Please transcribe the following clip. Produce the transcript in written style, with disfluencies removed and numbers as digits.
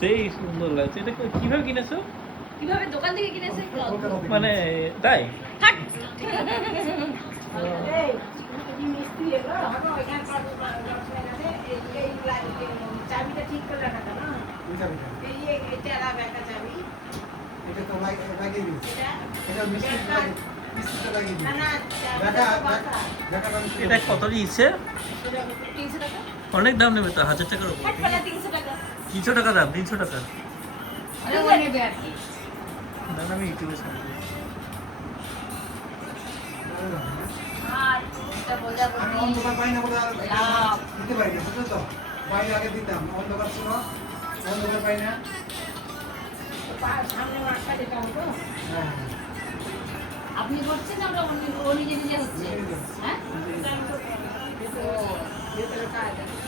সেই সুন্দর লাগছে। এটা কিভাবে কিনেছো? কিভাবে দোকান থেকে কিনেছে? মানে তাই? হাট। এই তুমি মিস্ত্রি এলো হলো এখানে চাবিটা ঠিক করে রাখাটা না এই এটা লাগা একটা চাবি এটা তো লাগিয়ে দিয়েছি এটা মিস্ত্রি লাগিয়ে দিয়েছি না না এটা কত নিয়েছে? 300 টাকা। অনেক দাম নেবে তো, 1000 টাকার উপর। হাট পালা 300 টাকা। 300 টাকা দাম, 300 টাকা। আরে ওই নেবে আর কি। না না, আমি ইউটিউবে শুনছি। আর এটা বোঝা আমি বলি। অন্ধকার পাই না বলে আর দিতে পারি না, বুঝলো তো? বাইরে আগে দিতাম, অন্ধকার ছিল, অন্ধকার পাই না। সামনে মাঠটা যেটা হতো হ্যাঁ আপনি করছেন না ওটা ও নিজে নিজে হচ্ছে? হ্যাঁ? ভেতরে কাজ আছে